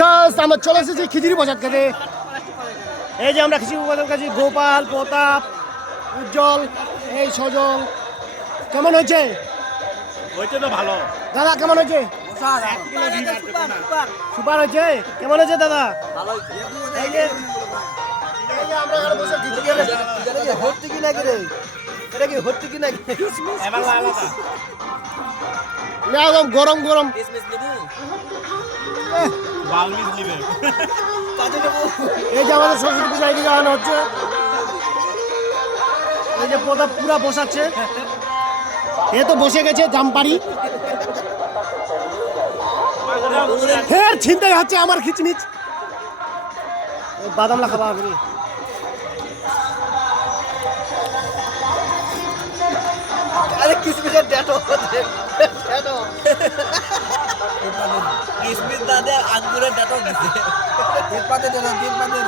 গাছ আমরা চলে এসেছি খিচুড়ি প্রসাদ খেতে। এই যে আমরা খিচুড়ি প্রসাদ খাচ্ছি, গোপাল, প্রতাপ, উজ্জ্বল, এই সজল। কেমন হয়েছে? হয়েছে তো ভালো। দাদা কেমন হয়েছে? সুপার হয়েছে। কেমন হয়েছে দাদা? এই যে আমরা এখানে বসে খিচুড়ি খেতে। হচ্ছে কি নাকি রে? এটা কি হচ্ছে কি নাকি? না, একদম গরম গরম। বালমিস নিবে। এই যে আমাদের সরস্বতী পূজা এদিকে আনা হচ্ছে। এই যে প্রতাপ পুরা বসাচ্ছে, এ তো বসে গেছে জামপাড়ি। ফের ছিনতাই হচ্ছে আমার খিচমিচ। বাদামলা খাবা আপনি? আরে কিসমিসের ডেটো ডেটো কিসমিস দাদা আঙ্গুরের ডাটা দিছে। তিন পাতে ডেটো তিন পাতে